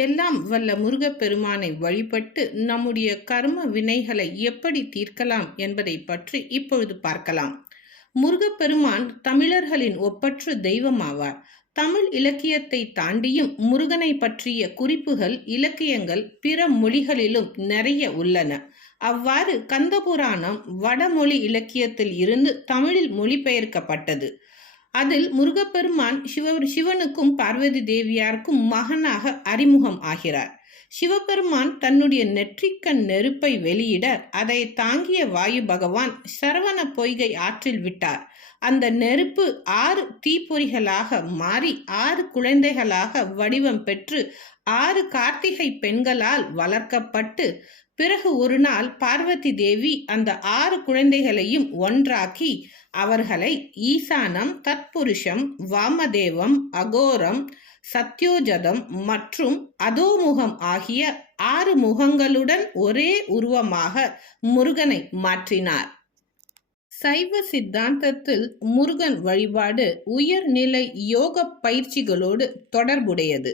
எல்லாம் வல்ல முருகப்பெருமானை வழிபட்டு நம்முடைய கர்ம வினைகளை எப்படி தீர்க்கலாம் என்பதை பற்றி இப்பொழுது பார்க்கலாம். முருகப்பெருமான் தமிழர்களின் ஒப்பற்ற தெய்வமாவார். தமிழ் இலக்கியத்தை தாண்டியும் முருகனை பற்றிய குறிப்புகள் இலக்கியங்கள் பிற மொழிகளிலும் நிறைய உள்ளன. அவ்வாறு கந்தபுராணம் வடமொழி இலக்கியத்தில் இருந்து தமிழில் மொழிபெயர்க்கப்பட்டது. அதில் முருகப்பெருமான் சிவ சிவனுக்கும் பார்வதி தேவியாருக்கும் மகனாக அறிமுகம் ஆகிறார். சிவபெருமான் தன்னுடைய நெற்றிக்கண் நெருப்பை வெளியிட அதை தாங்கிய வாயு பகவான் சரவண பொய்கை ஆற்றில் விட்டார். அந்த நெருப்பு ஆறு தீப்பொறிகளாக மாறி ஆறு குழந்தைகளாக வடிவம் பெற்று ஆறு கார்த்திகை பெண்களால் வளர்க்கப்பட்டு பிறகு ஒரு நாள் பார்வதி தேவி அந்த ஆறு குழந்தைகளையும் ஒன்றாக்கி அவர்களை ஈசானம் தத்புருஷம் வாமதேவம் அகோரம் சத்யோஜதம் மற்றும் அதோமுகம் ஆகிய ஆறு முகங்களுடன் ஒரே உருவமாக முருகனை மாற்றினார். சைவ சித்தாந்தத்தில் முருகன் வழிபாடு உயர்நிலை யோக பயிற்சிகளோடு தொடர்புடையது.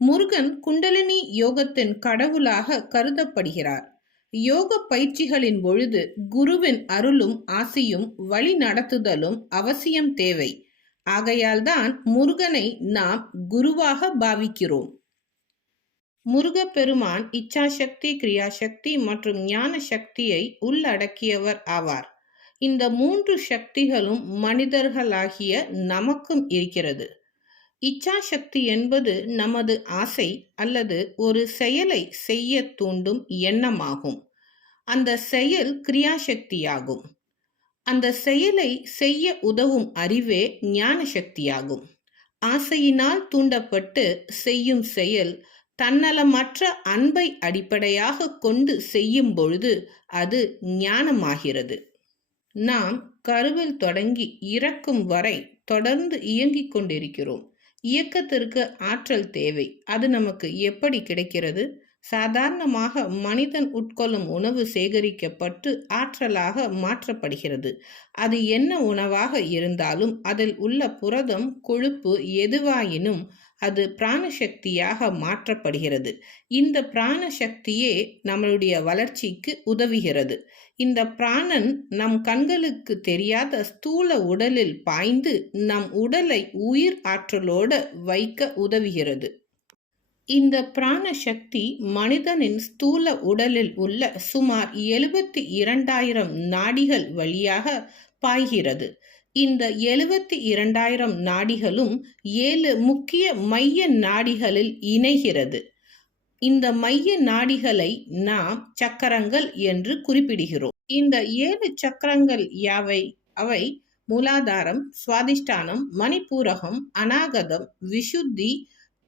முருகன் குண்டலினி யோகத்தின் கடவுளாக கருதப்படுகிறார். யோக பயிற்சிகளின் பொழுது குருவின் அருளும் ஆசையும் வழி நடத்துதலும் அவசியம் தேவை. ஆகையால்தான் முருகனை நாம் குருவாக பாவிக்கிறோம். முருகப்பெருமான் இச்சாசக்தி கிரியாசக்தி மற்றும் ஞான சக்தியை உள்ளடக்கியவர் ஆவார். இந்த மூன்று சக்திகளும் மனிதர்களாகிய நமக்கும் இருக்கிறது. இச்சாசக்தி என்பது நமது ஆசை அல்லது ஒரு செயலை செய்ய தூண்டும் எண்ணமாகும். அந்த செயல் கிரியாசக்தியாகும். அந்த செயலை செய்ய உதவும் அறிவே ஞான சக்தியாகும் ஆசையினால் தூண்டப்பட்டு செய்யும் செயல் தன்னலமற்ற அன்பை அடிப்படையாக கொண்டு செய்யும் பொழுது அது ஞானமாகிறது. நாம் கருவில் தொடங்கி இறக்கும் வரை தொடர்ந்து இயங்கிக் கொண்டிருக்கிறோம். இயக்கத்திற்கு ஆற்றல் தேவை. அது நமக்கு எப்படி கிடைக்கிறது? சாதாரணமாக மனிதன் உட்கொள்ளும் உணவு சேகரிக்கப்பட்டு ஆற்றலாக மாற்றப்படுகிறது. அது என்ன உணவாக இருந்தாலும் அதில் உள்ள புரதம் கொழுப்பு எதுவாயினும் அது பிராணசக்தியாக மாற்றப்படுகிறது. இந்த பிராணசக்தியே நம்மளுடைய வளர்ச்சிக்கு உதவுகிறது. இந்த பிராணன் நம் கண்களுக்கு தெரியாத ஸ்தூல உடலில் பாய்ந்து நம் உடலை உயிர் ஆற்றலோடு வைக்க உதவுகிறது. இந்த பிராண சக்தி மனிதனின் ஸ்தூல உடலில் உள்ள சுமார் எழுபத்தி இரண்டாயிரம் நாடிகள் வழியாக பாய்கிறது. இந்த எழுபத்தி இரண்டாயிரம் நாடிகளும் ஏழு முக்கிய மைய நாடிகளில் இணைகிறது. இந்த மைய நாடிகளை நாம் சக்கரங்கள் என்று குறிப்பிடுகிறோம். இந்த ஏழு சக்கரங்கள் யாவை? அவை மூலாதாரம் சுவாதிஷ்டானம் மணிப்பூரகம் அநாகதம் விசுத்தி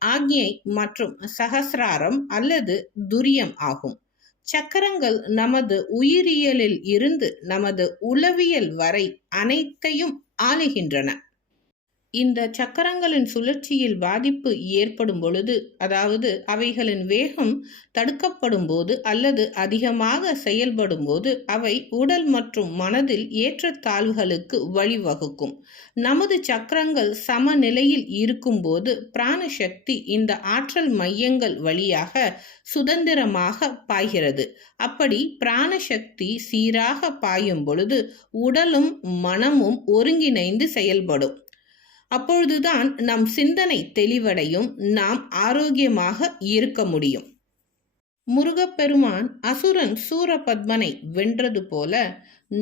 ஆக்ஞை மற்றும் சகசிராரம் அல்லது துரியம் ஆகும். சக்கரங்கள் நமது உயிரியலில் இருந்து நமது உளவியல் வரை அனைத்தையும் ஆளுகின்றன. இந்த சக்கரங்களின் சுழற்சியில் பாதிப்பு ஏற்படும் பொழுது அதாவது அவைகளின் வேகம் தடுக்கப்படும் போது அல்லது அதிகமாக செயல்படும் போது அவை உடல் மற்றும் மனதில் ஏற்றத்தாழ்வுகளுக்கு வழிவகுக்கும். நமது சக்கரங்கள் சமநிலையில் இருக்கும்போது பிராணசக்தி இந்த ஆற்றல் மையங்கள் வழியாக சுதந்திரமாக பாய்கிறது. அப்படி பிராணசக்தி சீராக பாயும் பொழுது உடலும் மனமும் ஒருங்கிணைந்து செயல்படும். அப்பொழுதுதான் நம் சிந்தனை தெளிவடையும் நாம் ஆரோக்கியமாக இருக்க முடியும். முருகப்பெருமான் அசுரன் சூரபத்மனை வென்றது போல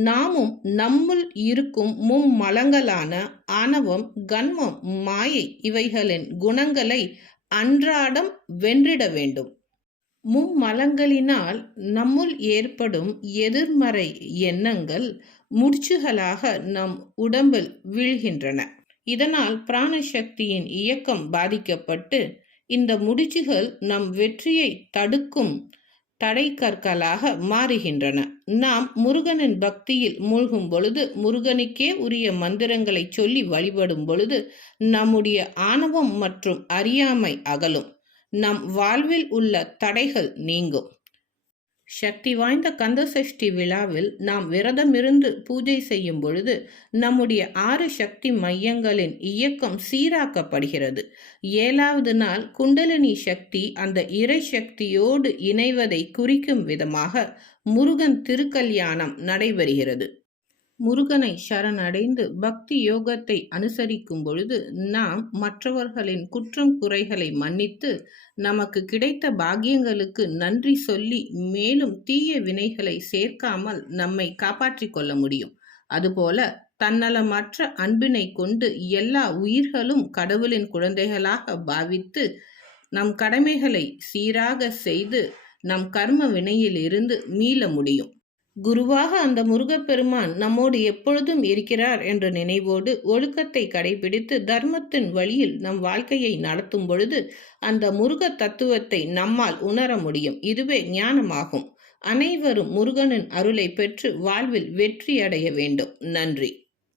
நாமும் நம்முள் இருக்கும் மும்மலங்களான ஆணவம் கன்மம் மாயை இவைகளின் குணங்களை அன்றாடம் வென்றிட வேண்டும். மும்மலங்களினால் நம்முள் ஏற்படும் எதிர்மறை எண்ணங்கள் முடிச்சுகளாக நம் உடம்பில் வீழ்கின்றன. இதனால் பிராணசக்தியின் இயக்கம் பாதிக்கப்பட்டு இந்த முடிச்சுகள் நம் வெற்றியை தடுக்கும் தடை கற்களாக மாறுகின்றன. நாம் முருகனின் பக்தியில் மூழ்கும் பொழுது முருகனுக்கே உரிய மந்திரங்களை சொல்லி வழிபடும் பொழுது நம்முடைய ஆணவம் மற்றும் அறியாமை அகலும். நம் வாழ்வில் உள்ள தடைகள் நீங்கும். சக்தி வாய்ந்த கந்தசஷ்டி விழாவில் நாம் விரதமிருந்து பூஜை செய்யும் பொழுது நம்முடைய ஆறு சக்தி மையங்களின் இயக்கம் சீராக்கப்படுகிறது. ஏழாவது நாள் குண்டலினி சக்தி அந்த இறை சக்தியோடு இணைவதை குறிக்கும் விதமாக முருகன் திருக்கல்யாணம் நடைபெறுகிறது. முருகனை சரணடைந்து பக்தி யோகத்தை அனுசரிக்கும் பொழுது நாம் மற்றவர்களின் குற்றம் குறைகளை மன்னித்து நமக்கு கிடைத்த பாக்கியங்களுக்கு நன்றி சொல்லி மேலும் தீய வினைகளை சேர்க்காமல் நம்மை காப்பாற்றிக் கொள்ள முடியும். அதுபோல தன்னலமற்ற அன்பினை கொண்டு எல்லா உயிர்களும் கடவுளின் குழந்தைகளாக பாவித்து நம் கடமைகளை சீராக செய்து நம் கர்ம வினையிலிருந்து மீள முடியும். குருவாக அந்த முருகப்பெருமான் நம்மோடு எப்பொழுதும் இருக்கிறார் என்ற நினைவோடு ஒழுக்கத்தை கடைபிடித்து தர்மத்தின் வழியில் நம் வாழ்க்கையை நடத்தும் பொழுது அந்த முருக தத்துவத்தை நம்மால் உணர முடியும். இதுவே ஞானமாகும். அனைவரும் முருகனின் அருளை பெற்று வாழ்வில் வெற்றியடைய வேண்டும். நன்றி.